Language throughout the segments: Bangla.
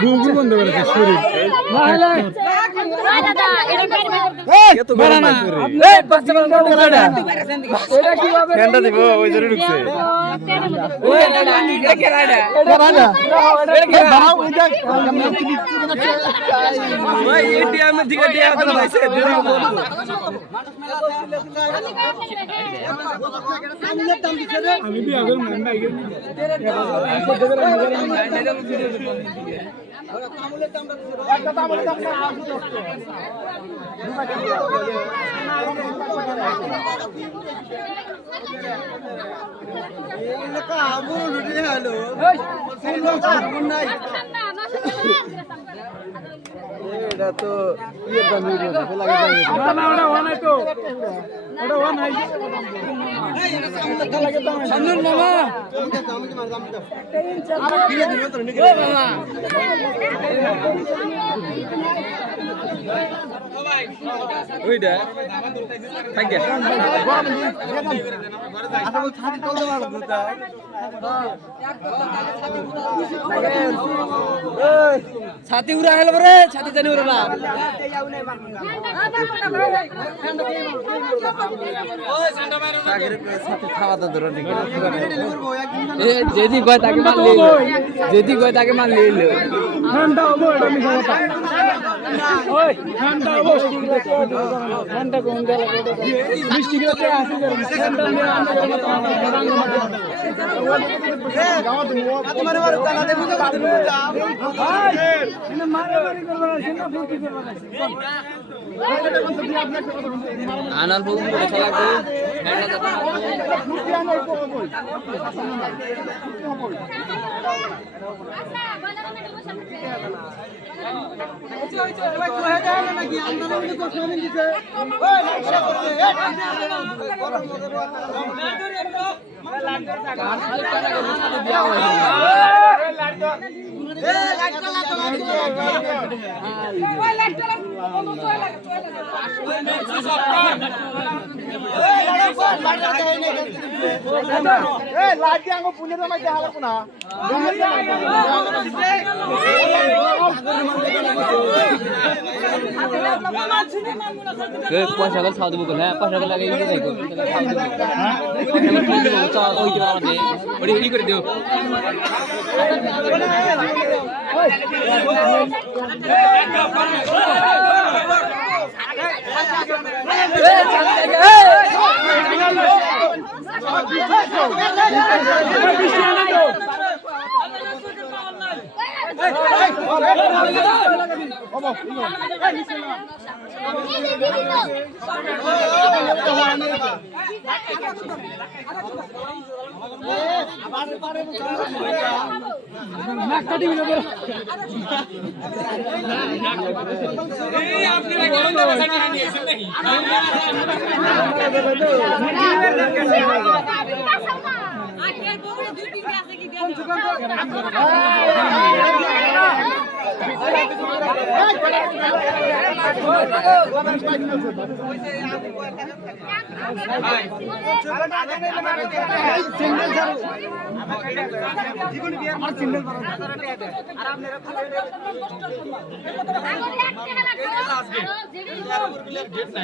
গুগল বন্ধ করেছে শরীর আমি বিয়া করব না এটা তো ইয়ে দামি ওইটা থাকে ছাতি উড়া হেল রে ছাতি জানি উড়া না ছাতি খাওয়া তো ধরে ঠিক যেদি কয় তাকে মান লইল যেদি কয় তাকে মান লইল ঠান্ডা হবো এটা আমি কথা ওই ঠান্ডা হবো ঠান্ডা কোন গেল বৃষ্টি গেছে আসি ঠান্ডা নিয়ে আমরা গাওয়া দিমু তোমার মার টাকা দেবো তো বাদ দেবো ভাই ইনে মারামারি করবে না সিনা ফুটি করবে না আনাল বলুন খেলা করে পয়সা করে খাওয়া দেবো হ্যাঁ পয়সা করে লাগে ওই করে দেবো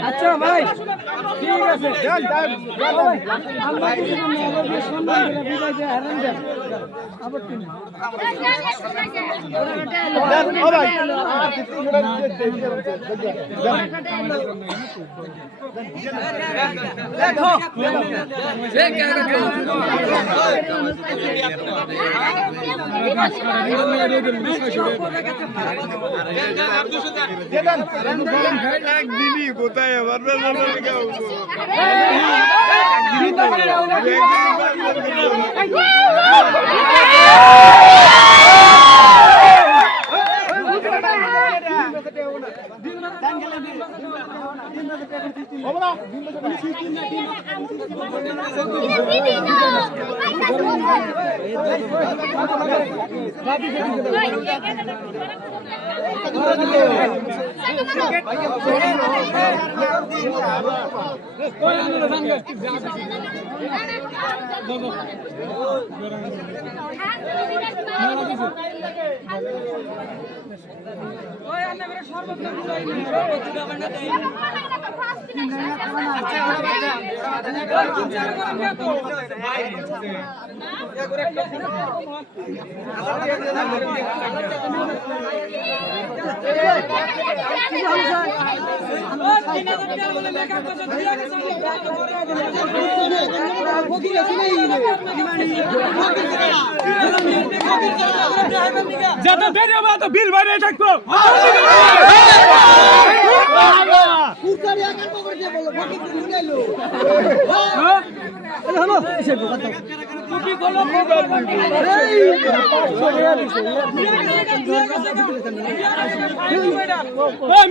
আচ্ছা ভাই ঠিক আছে একদিনই কোথায় আবার যত দেরি হবে তত বিল বাইরে থাকবো।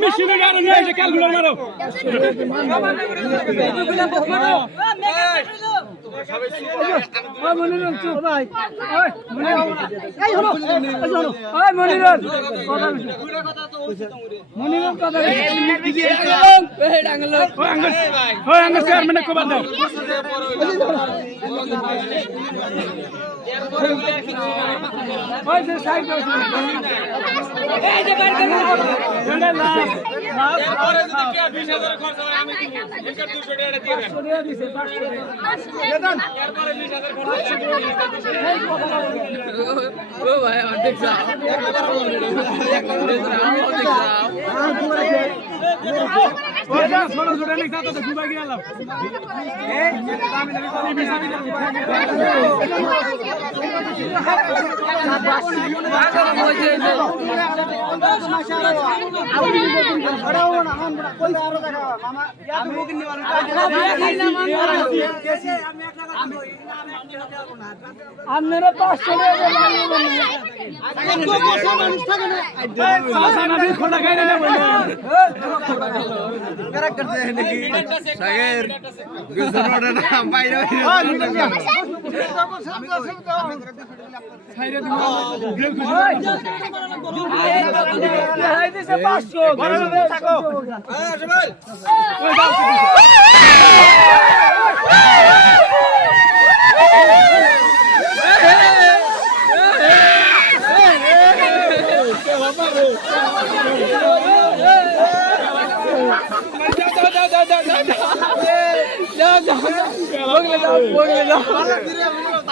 মেশিনে গাড়ি নিয়ে এসে ক্যালকুলেটর মারো। চেয়ারম্যানে খবর দাও। ভাই অর্ধেক আপনারা 500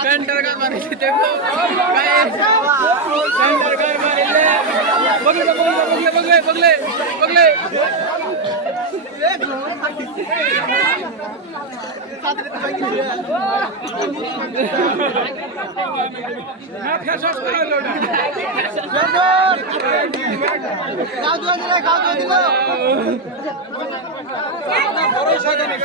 सेंटर का मारे देखो सेंटर का मारे बगले बगले बगले बगले बगले मैं खसस कर लो गाव दिला भरोसा देने